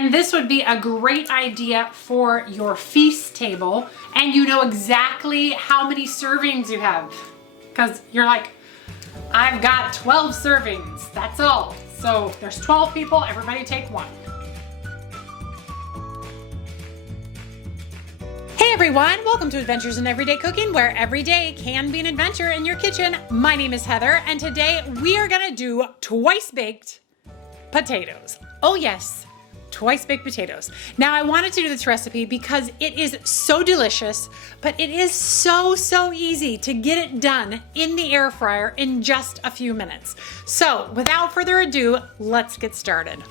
And this would be a great idea for your feast table, and you know exactly how many servings you have. Because you're like, I've got 12 servings, that's all. So there's 12 people, everybody take one. Hey everyone, welcome to Adventures in Everyday Cooking, where every day can be an adventure in your kitchen. My name is Heather, and today we are gonna do twice baked potatoes. Oh yes, twice baked potatoes. Now I wanted to do this recipe because it is so delicious, but it is so easy to get it done in the air fryer in just a few minutes. So without further ado, let's get started.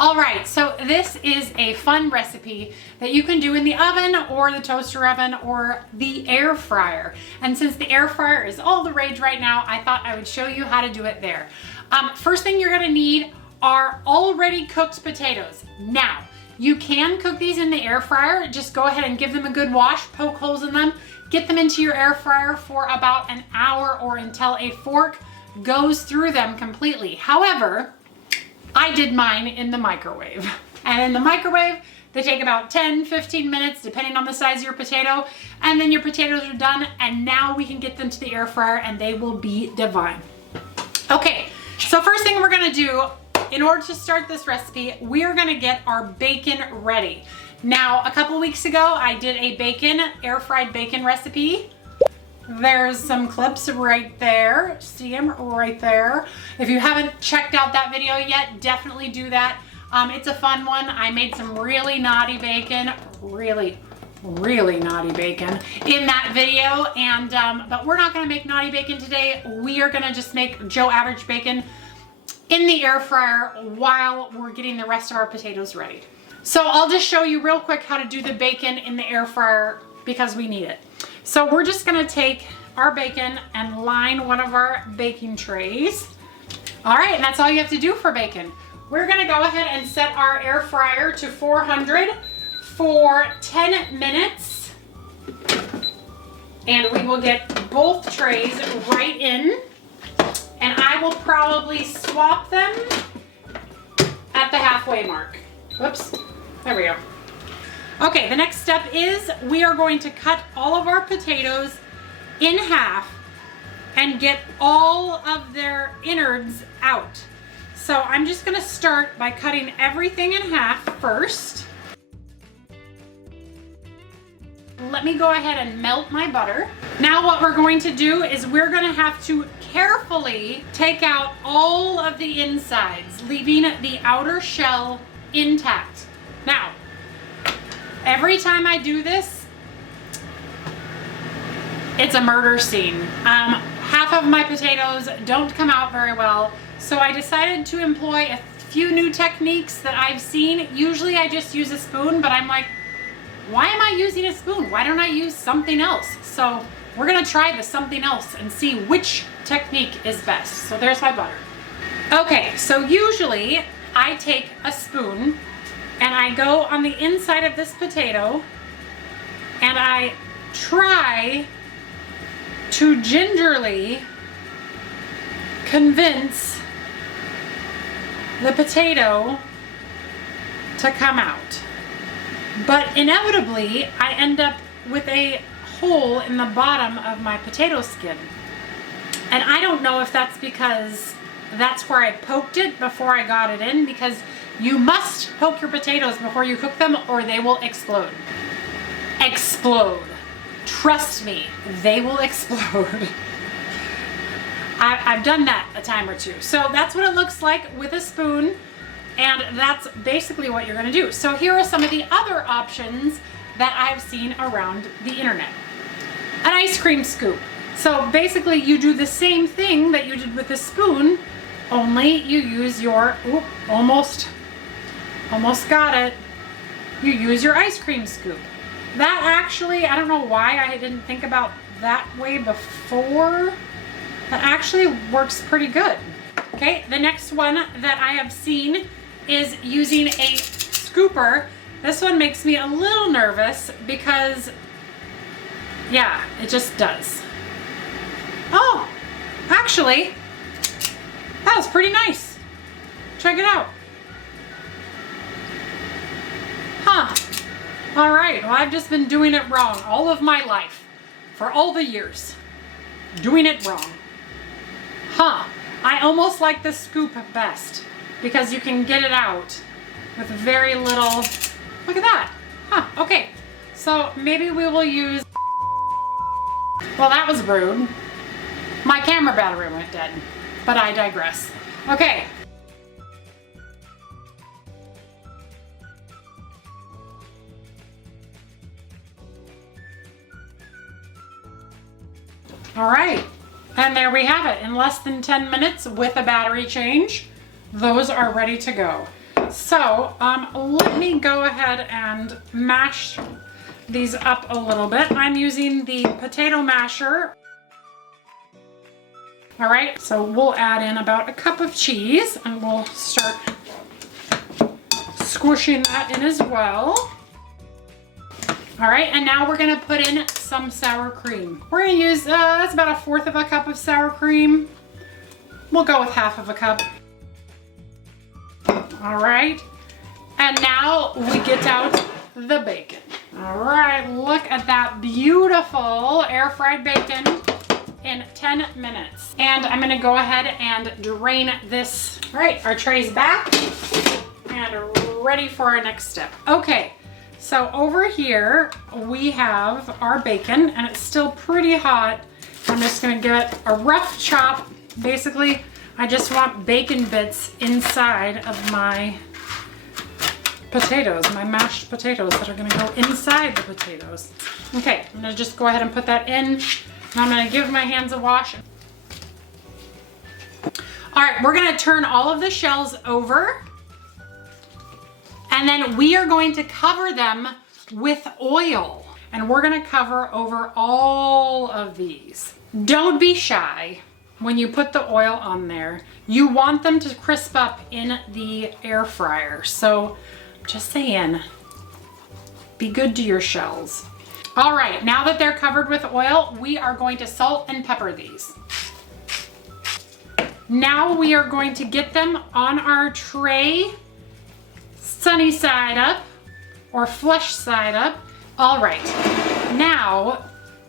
All right, so this is a fun recipe that you can do in the oven or the toaster oven or the air fryer. And since the air fryer is all the rage right now, I thought I would show you how to do it there. First thing you're gonna need are already cooked potatoes. Now, you can cook these in the air fryer. Just go ahead and give them a good wash, poke holes in them, get them into your air fryer for about an hour or until a fork goes through them completely. However, I did mine in the microwave. And in the microwave, they take about 10-15 minutes, depending on the size of your potato. And then your potatoes are done, and now we can get them to the air fryer and they will be divine. Okay, so first thing we're gonna do, in order to start this recipe, we're gonna get our bacon ready. Now, a couple weeks ago, I did a air fried bacon recipe. There's some clips right there. See them right there. If you haven't checked out that video yet, definitely do that. It's a fun one. I made some really naughty bacon, really naughty bacon in that video. And but we're not gonna make naughty bacon today. We are gonna just make Joe Average bacon in the air fryer while we're getting the rest of our potatoes ready. So I'll just show you real quick how to do the bacon in the air fryer because we need it. So we're just gonna take our bacon and line one of our baking trays. All right, and that's all you have to do for bacon. We're gonna go ahead and set our air fryer to 400 for 10 minutes. And we will get both trays right in. And I will probably swap them at the halfway mark. Whoops, there we go. Okay, the next step is we are going to cut all of our potatoes in half and get all of their innards out. So I'm just gonna start by cutting everything in half first. Let me go ahead and melt my butter. Now what we're going to do is we're gonna have to carefully take out all of the insides, leaving the outer shell intact. Now, every time I do this, it's a murder scene. Half of my potatoes don't come out very well, so I decided to employ a few new techniques that I've seen. Usually I just use a spoon, but I'm like, why am I using a spoon? Why don't I use something else? So we're gonna try the something else and see which technique is best. So there's my butter. Okay, so usually I take a spoon and I go on the inside of this potato and I try to gingerly convince the potato to come out. But inevitably, I end up with a hole in the bottom of my potato skin. And I don't know if that's because that's where I poked it before I got it in, because you must poke your potatoes before you cook them or they will explode. Explode. Trust me, they will explode. I've done that a time or two. So that's what it looks like with a spoon. And that's basically what you're gonna do. So here are some of the other options that I've seen around the internet. An ice cream scoop. So basically you do the same thing that you did with the spoon, only you use your, almost got it. You use your ice cream scoop. That actually, I don't know why I didn't think about that way before. That actually works pretty good. Okay, the next one that I have seen is using a scooper. This one makes me a little nervous because, yeah, it just does. Oh, actually, that was pretty nice. Check it out. All right, well, I've just been doing it wrong all of my life, for all the years. Doing it wrong. Huh, I almost like the scoop best because you can get it out with very little, look at that. Huh, okay, so maybe we will use, well, that was rude. My camera battery went dead, but I digress. Okay. All right, and there we have it. In less than 10 minutes with a battery change, those are ready to go. So let me go ahead and mash these up a little bit. I'm using the potato masher. All right, so we'll add in about a cup of cheese and we'll start squishing that in as well. All right, and now we're gonna put in some sour cream. We're gonna use, that's about 1/4 of a cup of sour cream. We'll go with 1/2 of a cup. All right, and now we get out the bacon. All right, look at that beautiful air fried bacon in 10 minutes. And I'm gonna go ahead and drain this. All right, our tray's back and ready for our next step. Okay. So over here, we have our bacon and it's still pretty hot. I'm just gonna give it a rough chop. Basically, I just want bacon bits inside of my potatoes, my mashed potatoes that are gonna go inside the potatoes. Okay, I'm gonna just go ahead and put that in. And I'm gonna give my hands a wash. All right, we're gonna turn all of the shells over. And then we are going to cover them with oil. And we're gonna cover over all of these. Don't be shy when you put the oil on there. You want them to crisp up in the air fryer. So just saying, be good to your shells. All right, now that they're covered with oil, we are going to salt and pepper these. Now we are going to get them on our tray, sunny side up or flush side up. All right, now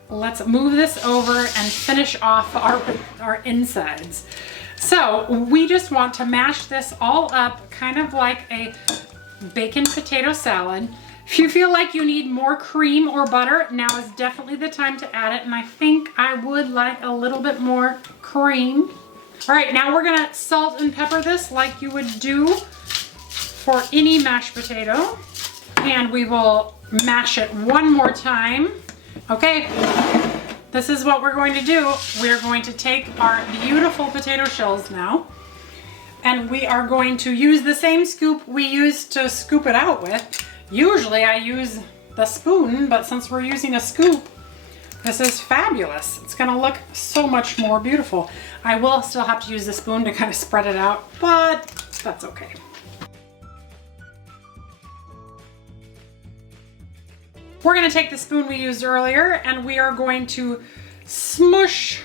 let's move this over and finish off our insides. So we just want to mash this all up kind of like a bacon potato salad. If you feel like you need more cream or butter, now is definitely the time to add it. And I think I would like a little bit more cream. All right, now we're gonna salt and pepper this like you would do for any mashed potato, and we will mash it one more time. Okay, this is what we're going to do. We're going to take our beautiful potato shells now, and we are going to use the same scoop we used to scoop it out with. Usually I use the spoon, but since we're using a scoop, this is fabulous. It's gonna look so much more beautiful. I will still have to use the spoon to kind of spread it out, but that's okay. We're gonna take the spoon we used earlier and we are going to smush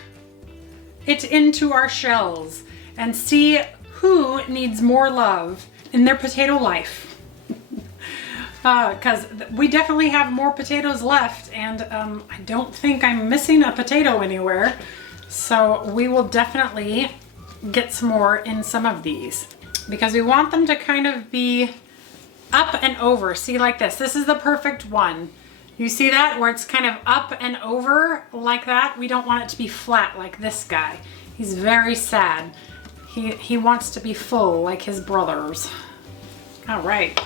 it into our shells and see who needs more love in their potato life. Because we definitely have more potatoes left, and I don't think I'm missing a potato anywhere. So we will definitely get some more in some of these because we want them to kind of be up and over. See, like this. This is the perfect one. You see that? Where it's kind of up and over like that. We don't want it to be flat like this guy. He's very sad. He wants to be full like his brothers. All right.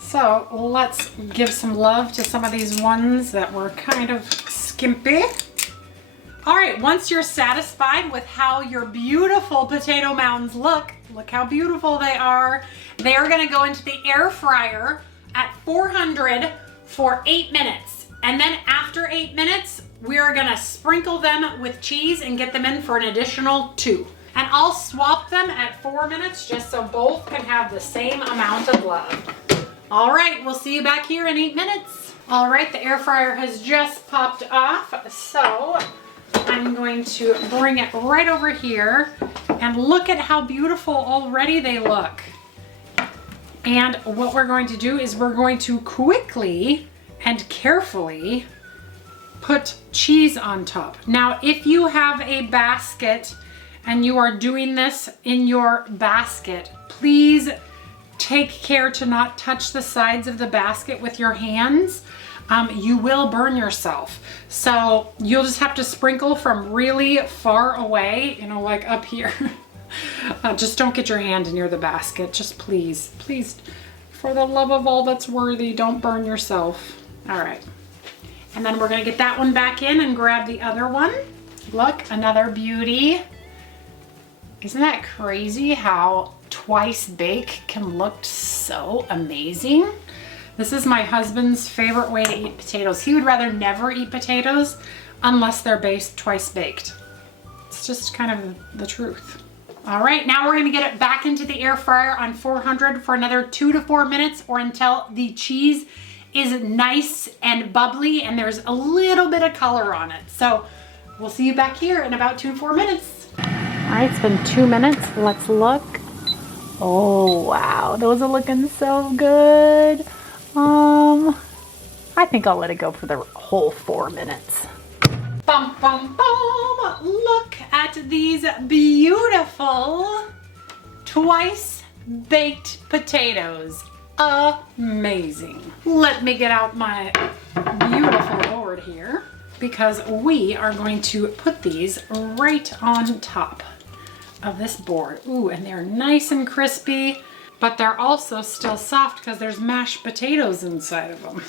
So let's give some love to some of these ones that were kind of skimpy. All right, once you're satisfied with how your beautiful potato mounds look how beautiful they are gonna go into the air fryer at 400 for 8 minutes. And then after 8 minutes, we're gonna sprinkle them with cheese and get them in for an additional 2. And I'll swap them at 4 minutes just so both can have the same amount of love. All right, we'll see you back here in 8 minutes. All right, the air fryer has just popped off, so I'm going to bring it right over here and look at how beautiful already they look. And what we're going to do is we're going to quickly and carefully put cheese on top. Now, if you have a basket and you are doing this in your basket, please take care to not touch the sides of the basket with your hands. You will burn yourself. So you'll just have to sprinkle from really far away, you know, like up here. Just don't get your hand near the basket. Just please, please, for the love of all that's worthy, don't burn yourself. All right. And then we're gonna get that one back in and grab the other one. Look, another beauty. Isn't that crazy how twice bake can look so amazing? This is my husband's favorite way to eat potatoes. He would rather never eat potatoes unless they're twice baked. It's just kind of the truth. All right, now we're gonna get it back into the air fryer on 400 for another 2 to 4 minutes, or until the cheese is nice and bubbly and there's a little bit of color on it. So we'll see you back here in about 2 to 4 minutes. All right, it's been 2 minutes. Let's look. Oh, wow, those are looking so good. I think I'll let it go for the whole 4 minutes. Bum, bum, bum. Look at these beautiful twice baked potatoes. Amazing. Let me get out my beautiful board here, because we are going to put these right on top of this board. Ooh, and they're nice and crispy, but they're also still soft because there's mashed potatoes inside of them.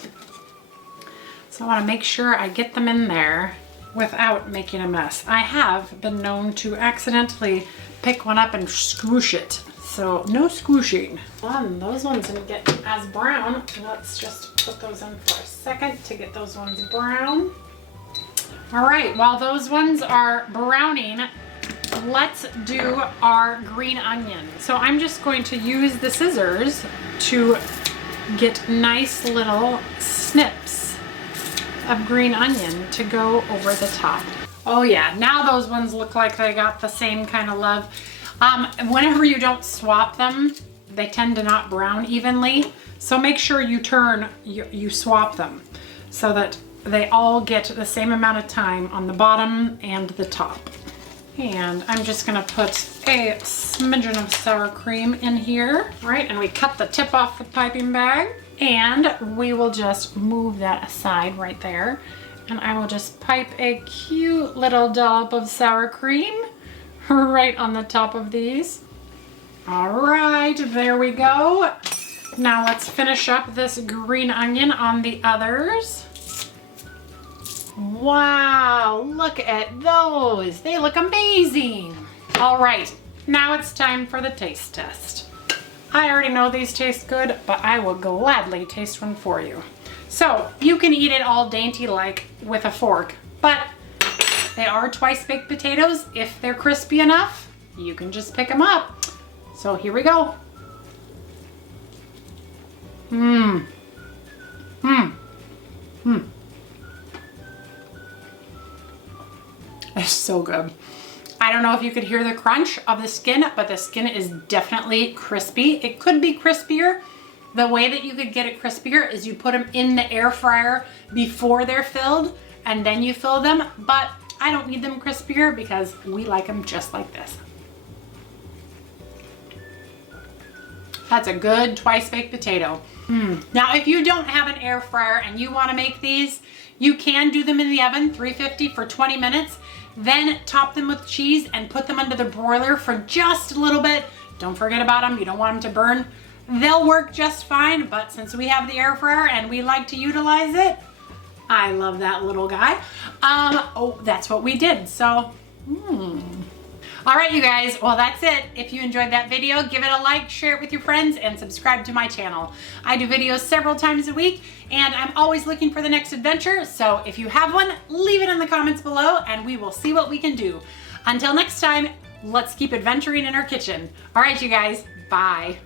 So I want to make sure I get them in there without making a mess. I have been known to accidentally pick one up and squish it. So no squishing. Those ones didn't get as brown. Let's just put those in for a second to get those ones brown. All right, while those ones are browning, let's do our green onion. So I'm just going to use the scissors to get nice little snips of green onion to go over the top. Oh yeah, now those ones look like they got the same kind of love. Whenever you don't swap them, they tend to not brown evenly. So make sure you you swap them so that they all get the same amount of time on the bottom and the top. And I'm just gonna put a smidgen of sour cream in here, right? And we cut the tip off the piping bag, and we will just move that aside right there. And I will just pipe a cute little dollop of sour cream right on the top of these. All right, there we go. Now let's finish up this green onion on the others. Wow, look at those. They look amazing. All right, now it's time for the taste test. I already know these taste good, but I will gladly taste one for you. So you can eat it all dainty like with a fork, but they are twice baked potatoes. If they're crispy enough, you can just pick them up. So here we go. It's so good. I don't know if you could hear the crunch of the skin, but the skin is definitely crispy. It could be crispier. The way that you could get it crispier is you put them in the air fryer before they're filled, and then you fill them, but I don't need them crispier because we like them just like this. That's a good twice baked potato. Now, if you don't have an air fryer and you want to make these, you can do them in the oven, 350 for 20 minutes, then top them with cheese and put them under the broiler for just a little bit. Don't forget about them. You don't want them to burn. They'll work just fine, but since we have the air fryer and we like to utilize it, I love that little guy. Oh, that's what we did. So, All right, you guys, well, that's it. If you enjoyed that video, give it a like, share it with your friends, and subscribe to my channel. I do videos several times a week, and I'm always looking for the next adventure. So if you have one, leave it in the comments below, and we will see what we can do. Until next time, let's keep adventuring in our kitchen. All right, you guys, bye.